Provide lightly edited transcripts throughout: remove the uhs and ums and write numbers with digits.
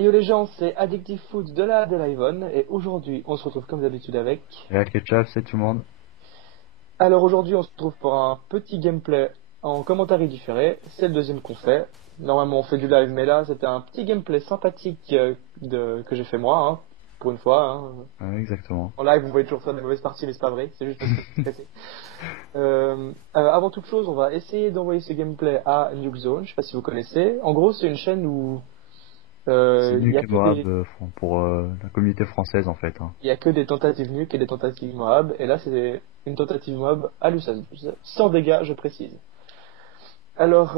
Hey yo les gens, c'est Addictive Foot de la Yvonne et aujourd'hui on se retrouve comme d'habitude avec. Et la ketchup, c'est tout le monde. Alors aujourd'hui on se retrouve pour un petit gameplay en commentaire différé, c'est le deuxième qu'on fait. Normalement on fait du live mais là c'était un petit gameplay sympathique que j'ai fait moi, hein, pour une fois. Hein. Ouais, exactement. En live vous voyez toujours faire des mauvaises parties mais c'est pas vrai, c'est juste parce que je suis stressé. Avant toute chose on va essayer d'envoyer ce gameplay à Nuke Zone, je sais pas si vous connaissez. En gros c'est une chaîne où C'est il y a Nuke et que Moab des pour la communauté française en fait. Hein. Il y a que des tentatives nuques et des tentatives Moab, et là c'est une tentative Moab à l'USAS 12, sans dégâts, je précise. Alors,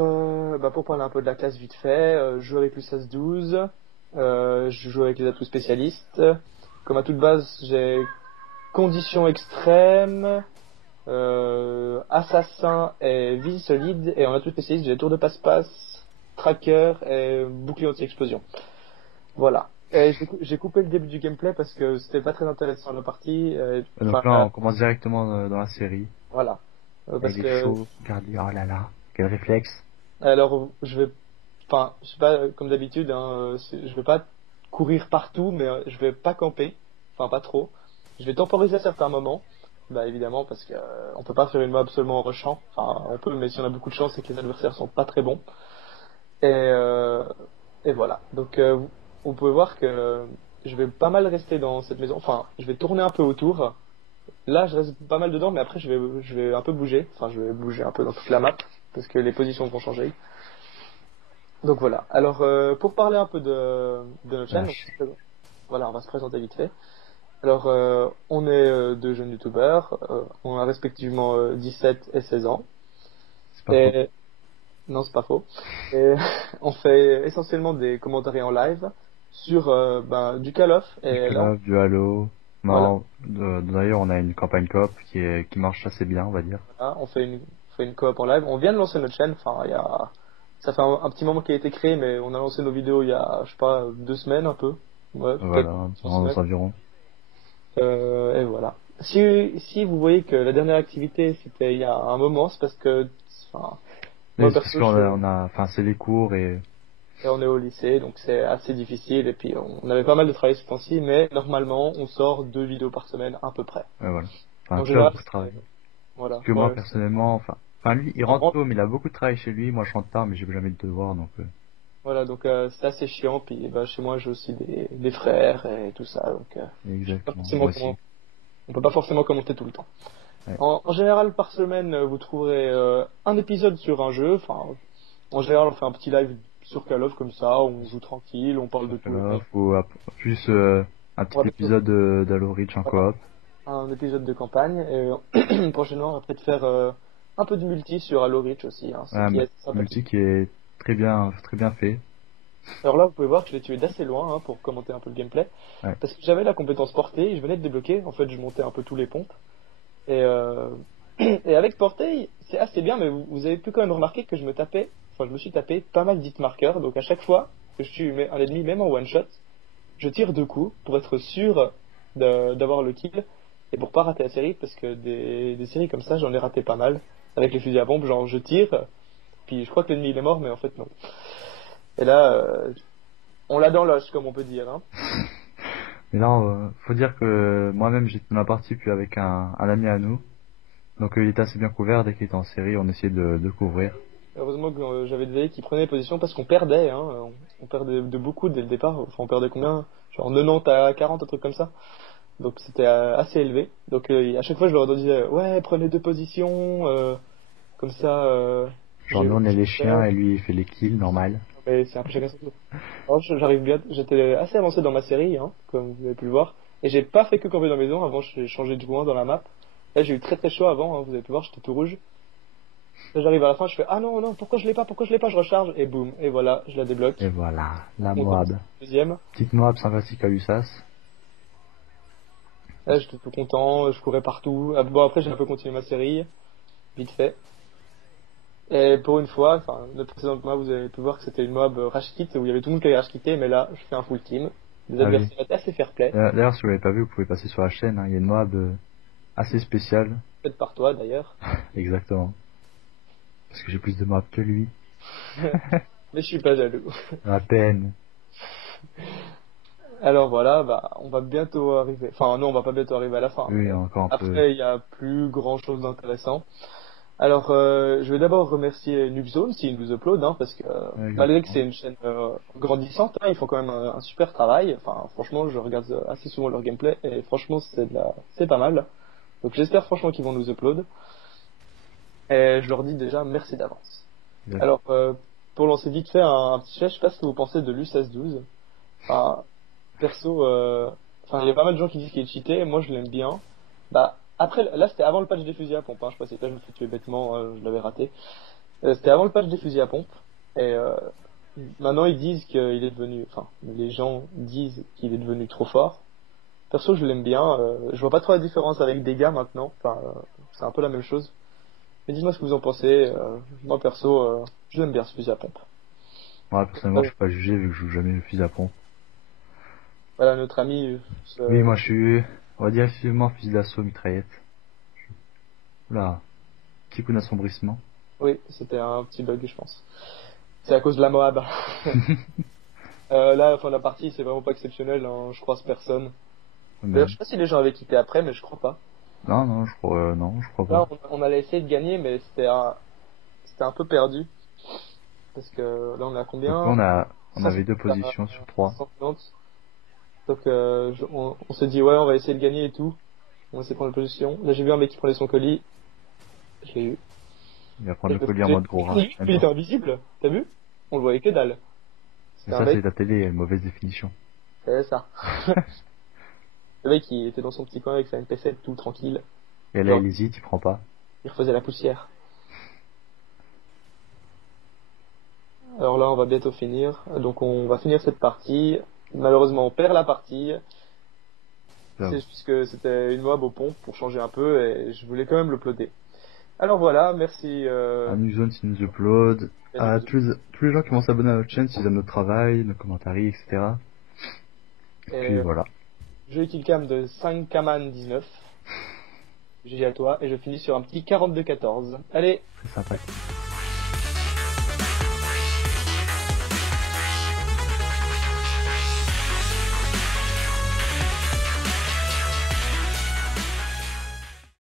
pour parler un peu de la classe vite fait, je joue avec l'USAS 12, je joue avec les atouts spécialistes. Comme à toute base, j'ai conditions extrêmes, assassin et vie solide, et en atout spécialiste, j'ai tour de passe-passe, tracker et bouclier anti-explosion. Voilà. Et j'ai coupé le début du gameplay parce que c'était pas très intéressant la partie. Donc Enfin, là, on commence directement dans la série. voilà. Et Parce il est que chaud. Regardez, oh là là, quel réflexe. alors je sais pas comme d'habitude, hein, je vais pas courir partout, mais je vais pas camper. Enfin, pas trop. Je vais temporiser à certains moments. Bah évidemment parce que on peut pas faire une mob seulement en rushant. Enfin, on peut, mais si on a beaucoup de chance, c'est que les adversaires sont pas très bons. Et euh, et voilà. Donc vous pouvez voir que je vais pas mal rester dans cette maison. Enfin, je vais tourner un peu autour. Là, je reste pas mal dedans, mais après, je vais un peu bouger. Enfin, je vais bouger un peu dans toute la map, parce que les positions vont changer. Donc voilà. Alors, pour parler un peu de notre chaîne, Lâche. voilà, on va se présenter vite fait. Alors, on est deux jeunes youtubeurs. On a respectivement 17 et 16 ans. C'est pas faux. Et non, c'est pas faux. Et on fait essentiellement des commentaires en live sur du Call of. Du Et Call là, of, du Halo. voilà. Non, d'ailleurs, on a une campagne coop qui marche assez bien, on va dire. Voilà, on fait une coop en live. On vient de lancer notre chaîne. Enfin, ça fait un petit moment qu'il a été créé, mais on a lancé nos vidéos il y a, je sais pas, 2 semaines un peu. Ouais, peut-être Voilà, 3 semaines. environ. Et voilà. Si vous voyez que la dernière activité c'était il y a un moment, c'est parce que, enfin, Mais moi c'est parce perso, enfin, c'est les cours et et on est au lycée, donc c'est assez difficile. Et puis on avait pas mal de travail ce temps-ci, mais normalement on sort 2 vidéos par semaine à peu près. ouais, voilà. Enfin, En tu as général, beaucoup de travail. voilà. Que moi, Ouais, personnellement, enfin, lui, il en rentre grand. tôt, mais il a beaucoup de travail chez lui. Moi, je rentre tard, mais j'ai jamais de devoirs, donc. Voilà, donc c'est assez chiant. Puis bah, chez moi, j'ai aussi des frères et tout ça, donc je peux pas Exactement. forcément Moi aussi. on peut pas forcément commenter tout le temps. Ouais. En général, par semaine, vous trouverez un épisode sur un jeu. Enfin, en général, on fait un petit live sur Call of comme ça, on joue tranquille, on parle de Sur tout Call et rien. of ou plus un On va petit peut-être épisode d'Halo Reach en voilà, coop. un épisode de campagne. Et prochainement, on va peut-être faire un peu de multi sur Halo Reach aussi, hein, ce Un qui est sympathique. multi qui est très bien fait. Alors là, vous pouvez voir que je l'ai tué d'assez loin, hein, pour commenter un peu le gameplay. Ouais. Parce que j'avais la compétence portée, et je venais de débloquer. En fait, je montais un peu tous les pompes. Et, et avec portée, c'est assez bien, mais vous avez pu quand même remarquer que je me suis tapé pas mal d'hit marqueurs. Donc à chaque fois que je tue un ennemi, même en one shot, je tire 2 coups pour être sûr d'avoir le kill et pour pas rater la série, parce que des séries comme ça, j'en ai raté pas mal. Avec les fusils à pompe, genre je tire, puis je crois que l'ennemi il est mort, mais en fait non. Et là, on l'a dans l'os, comme on peut dire, hein. Mais là, faut dire que moi-même j'étais dans la partie puis avec un ami à nous. Donc il était assez bien couvert dès qu'il était en série, on essayait de couvrir. Heureusement que j'avais des alliés qui prenaient position parce qu'on perdait, hein. On perdait de beaucoup dès le départ. Enfin, on perdait combien? Genre 90 à 40, un truc comme ça. Donc c'était assez élevé. Donc à chaque fois, je leur disais, ouais, prenez 2 positions, comme ça, Genre nous on est j'ai les peur. chiens et lui il fait les kills, normal. Mais c'est un peu chacun son tour. Alors, j'arrive bien, j'étais assez avancé dans ma série, hein, comme vous avez pu le voir. Et j'ai pas fait que camper dans la maison. Avant, j'ai changé de coin dans la map. Là, j'ai eu très très chaud avant, hein, vous avez pu voir, j'étais tout rouge. Là, j'arrive à la fin, je fais, ah non, non, pourquoi je l'ai pas, je recharge, et boum, et voilà, je la Et débloque. voilà, la Content de Moab. cette deuxième. Petite Moab sympathique à l'USAS. Là, j'étais tout content, je courais partout. Ah, bon, après, j'ai un peu continué ma série, vite fait. Et pour une fois, enfin, notre précédente map, vous avez pu voir que c'était une mob rage quit, où il y avait tout le monde qui avait rage quitté, mais là, je fais un full team. Les Ah oui. adversaires étaient assez fair play. D'ailleurs, si vous l'avez pas vu, vous pouvez passer sur la chaîne, hein. Il y a une Moab assez spéciale. Faites par toi, d'ailleurs. Exactement. Parce que j'ai plus de Moab que lui. Mais je suis pas jaloux. À peine. Alors voilà, bah, on va bientôt arriver. Enfin, non, on va pas bientôt arriver à la fin. Oui, Mais encore un peu. après, il y a plus grand chose d'intéressant. Alors, je vais d'abord remercier Noobzone s'il nous upload, hein, parce que Ouais, malgré que exactement. c'est une chaîne grandissante, hein, ils font quand même un super travail. Enfin, franchement, je regarde assez souvent leur gameplay et franchement, c'est pas mal. Donc, j'espère franchement qu'ils vont nous upload. Et je leur dis déjà merci d'avance. Exact. Alors, pour lancer vite fait un petit fait, je sais pas ce que vous pensez de l'U16-12. Enfin, perso, enfin, il y a pas mal de gens qui disent qu'il est cheaté. Moi, je l'aime bien. Bah, après, là, c'était avant le patch des fusils à pompe. Hein, je passais pas, je me fais tuer bêtement, je l'avais raté. C'était avant le patch des fusils à pompe. Et maintenant, ils disent qu'il est devenu, enfin, les gens disent qu'il est devenu trop fort. Perso, je l'aime bien. Je vois pas trop la différence avec des gars maintenant. Enfin, c'est un peu la même chose. Mais dites-moi ce que vous en pensez. Moi, perso, je l'aime bien ce fusil à pompe. Moi, personnellement, je Euh, suis pas jugé vu que je joue jamais le fusil à pompe. voilà, notre ami. Oui, moi, je suis, on va dire, exclusivement fusil d'assaut, mitraillette. Là, petit coup d'assombrissement. Oui, c'était un petit bug, je pense. C'est à cause de la Moab. Là, enfin, la partie, c'est vraiment pas exceptionnel. Hein, je croise personne. D'ailleurs, je Même. sais pas si les gens avaient quitté après, mais je crois pas. Non, non, non, je crois Là, pas. on allait essayer de gagner, mais c'était un peu perdu. Parce que là, on a Donc là, combien? on avait 150 deux à positions sur 3. 150. Donc, on s'est dit, ouais, on va essayer de gagner et tout. On va essayer de prendre la position. Là, j'ai vu un mec qui prenait son colis. Je l'ai eu. Il va prendre Et le collier en mode gros rat. lui, Même il était pas. invisible. T'as vu? On le voyait que dalle. Mais C'était un ça, mec, c'est ta télé, elle a une mauvaise définition. c'est ça. Le mec, il était dans son petit coin avec sa MP7 tout tranquille. Et là, Genre, il hésite, il prend pas. il refaisait la poussière. Alors là, on va bientôt finir. Donc, on va finir cette partie. Malheureusement, on perd la partie. C'est J'avoue. juste que c'était une mob au pont pour changer un peu et je voulais quand même l'uploader. Alors voilà, merci. Un Newzone qui nous upload. À tous les gens qui vont s'abonner à notre chaîne s'ils aiment notre travail, nos commentaires, etc. Et puis Et voilà. jeu killcam de 5Kaman 19. GG à toi et je finis sur un petit 42-14. Allez, C'est sympa.